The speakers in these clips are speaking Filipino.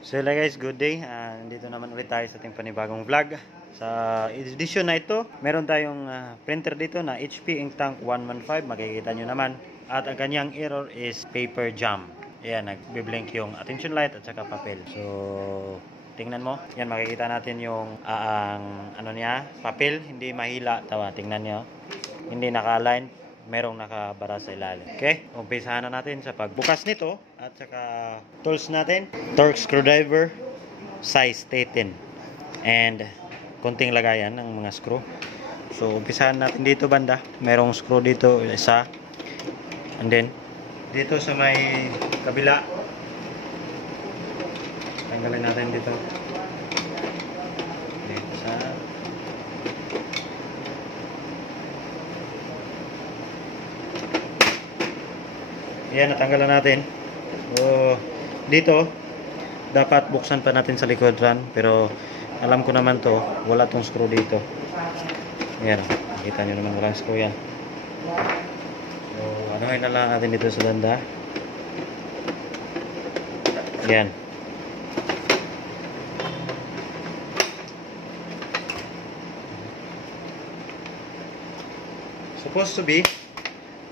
So hello guys, good day. Nandito naman ulit tayo sa ating panibagong vlog. Sa edition na ito, meron tayong printer dito na HP Inktank 115. Makikita nyo naman. At ang kanyang error is paper jam. Ayan, nagbiblink yung attention light at saka papel. So, tingnan mo. Yan, makikita natin yung ang ano niya, papel. Hindi mahila. Tawa, tingnan nyo. Hindi naka-align. Merong nakabara sa ilalim. Okay? Umpisahan na natin sa pagbukas nito at saka tools natin. Torx screwdriver size 18 and konting lagayan ng mga screw. So umpisahan natin dito banda. Merong screw dito isa. And then dito sa may kabila tanggalin natin dito. Dito sa Ayan, natanggalan natin. So, dito, dapat buksan pa natin sa likod run. Pero, alam ko naman to, wala tong screw dito. Ayan, nakita nyo naman walang screw yan. So, anuhin na lang natin dito sa banda. Ayan. Supposed to be,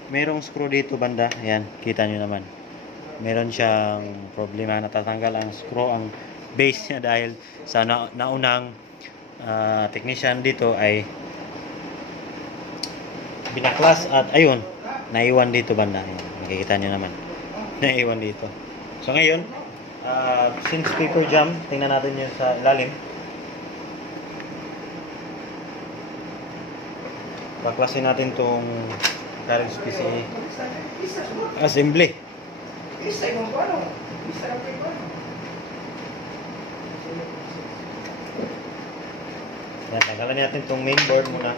merong screw dito banda. Ayan, kita nyo naman. Meron siyang problema. Natatanggal ang screw, ang base niya dahil sa naunang technician dito ay binaklas at ayun, naiwan dito banda. Ayan, makikita nyo naman. Naiwan dito. So ngayon, since paper jam, tingnan natin yun sa ilalim. Baklasin natin tong carriage PCA assembly. Yan, tanggalan natin itong main board muna.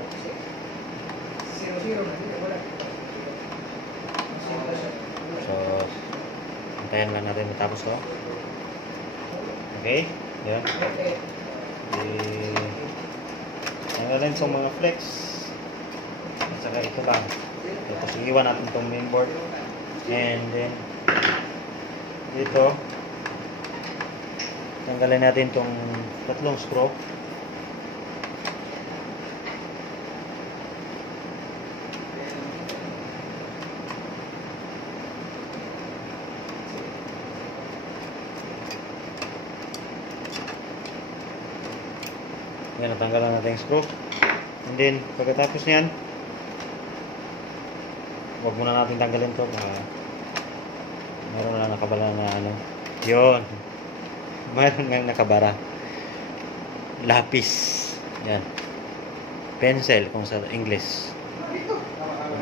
So, antayin lang natin matapos to. Okay? Yan. Tanggalan itong mga flex. At saka ito lang. Tapos iwan natin itong mainboard. And then dito tanggalin natin itong tatlong screw. Yan, natanggalan natin yung screw. And then pagkatapos niyan, huwag muna natin tanggalin to. Meron na nakabara na ano. Yun. Meron nga nakabara. Lapis. Yan. Pencil kung sa English.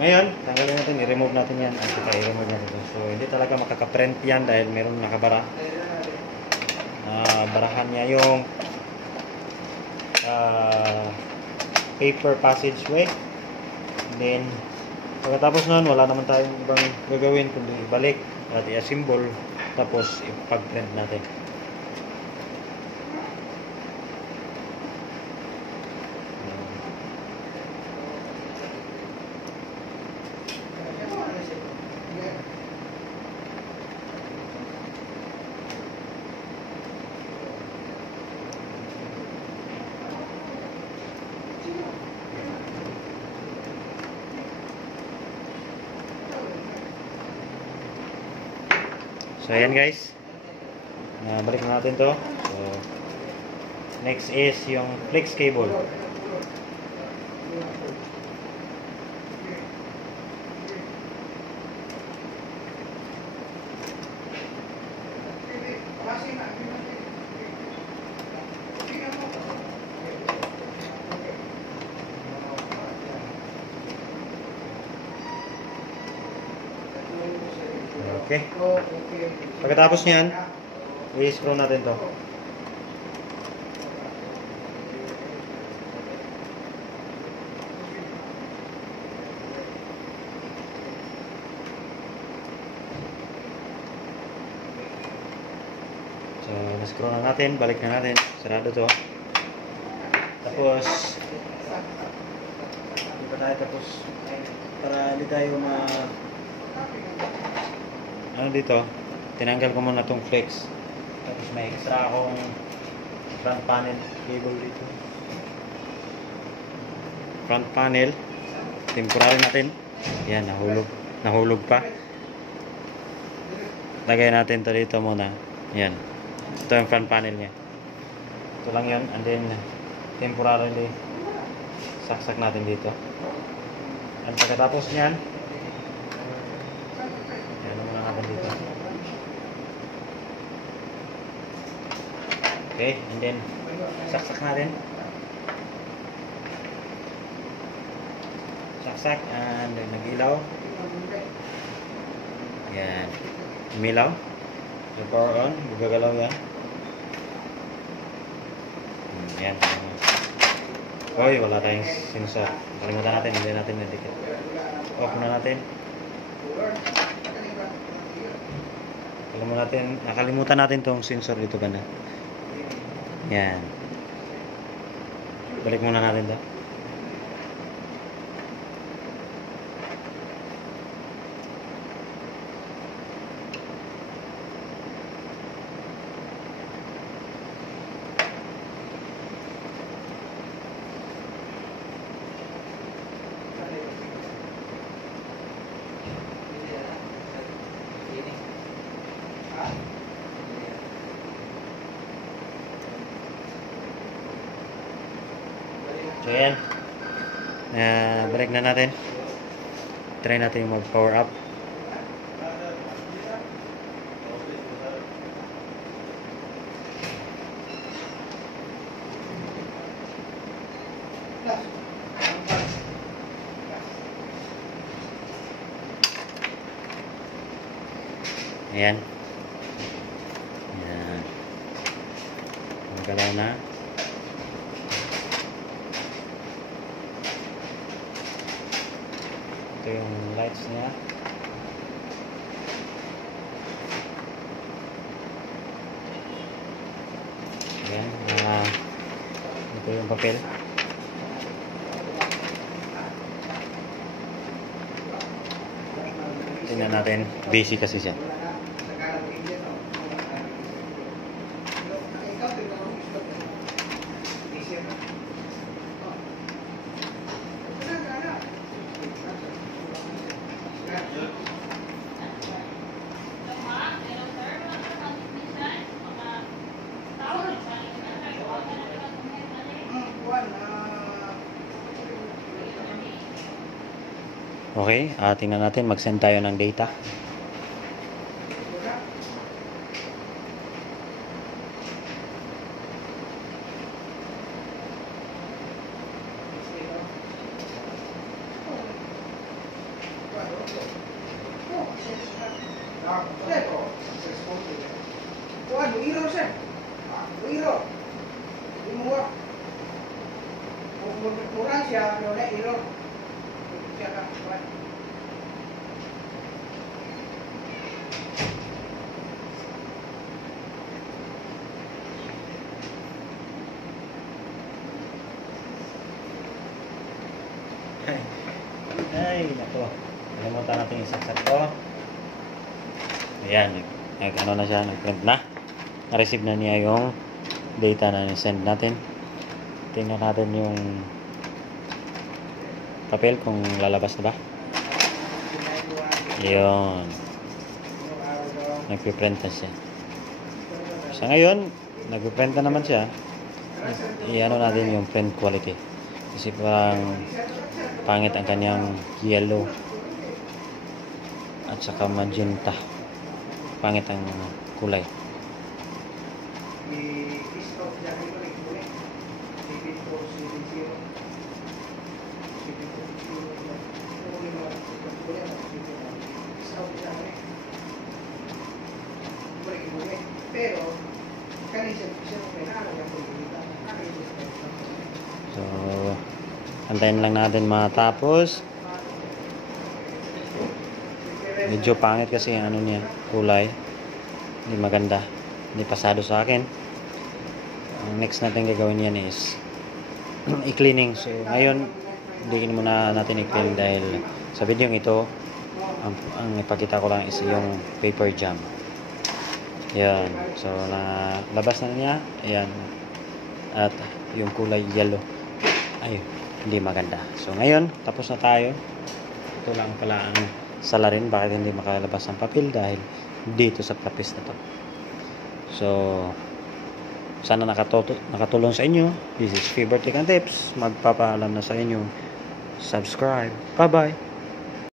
Ngayon, tanggalin natin. I-remove natin yan. At saka i-remove natin to. So, hindi talaga makaka-print yan dahil meron nakabara. Barahan niya yung paper passageway. Then pagkatapos nun, wala naman tayong ibang gagawin kundi ibalik at i-assemble tapos ipag-print natin. So ayan guys, balik na natin to. So next is yung flex cable. Okay. Pagkatapos niyan, i-screw natin to. So, na-screw na natin, balik na natin. Sarado to. Tapos hindi pa tayo tapos para hindi tayo ano dito, tinanggal ko muna tong flex. Tapos may extra akong front panel cable dito. Front panel. Temporary natin. Yan, nahulog pa. Lagay natin to dito muna. Yan. Ito yung front panel niya. Ito lang yun. And then, temporarily, saksak natin dito. At pagkatapos niyan, yan muna natin dito. Okay, and then, saksak natin. Saksak, and then nag-ilaw. Yan. Umilaw. So, power on. Gagalaw yan. Yan. Hoy, wala tayong sensor. Kalimutan natin. Hindi natin na-dikit. Off na natin. Nakalimutan natin tong sensor dito banda. Yan. Balik muna natin to. So yan, balik na natin. Try natin mag power up. Ayan. Ayan. Magalaw na. Ito yung lights niya. Ayan. Ito yung papel. Tingnan natin. Basic kasi siya. Okay, tingnan natin, mag-send tayo ng data. Ay, nako. Kalimutan natin isaksak to. Ayan, ano na siya, nag-print na. Na-receive na niya yung data na send natin. Tingnan natin yung papel kung lalabas na ba. Yun. Nag-print na siya. Sa ngayon, nag-print na naman siya. I-ano natin yung print quality. Kasi parang pangit ang kanyang yellow at saka magenta. Pangit ang kulay. So, antayin lang natin matapos. Medyo pangit kasi ang ano niya, kulay. Hindi maganda. Hindi pasado sa akin. Ang next natin gagawin yan is i-cleaning. So, ngayon, hindi muna natin i-clean dahil sa video ito, ang ipakita ko lang is yung paper jam. Yan. So, labas na niya. Ayan. At yung kulay yellow. Ay, hindi maganda. So, ngayon, tapos na tayo. Ito lang pala ang salarin. Bakit hindi makalabas ang papel? Dahil dito sa practice na to. So, sana nakatulong sa inyo. This is Favorite Tech and Tips. Magpapaalam na sa inyo. Subscribe. Bye-bye.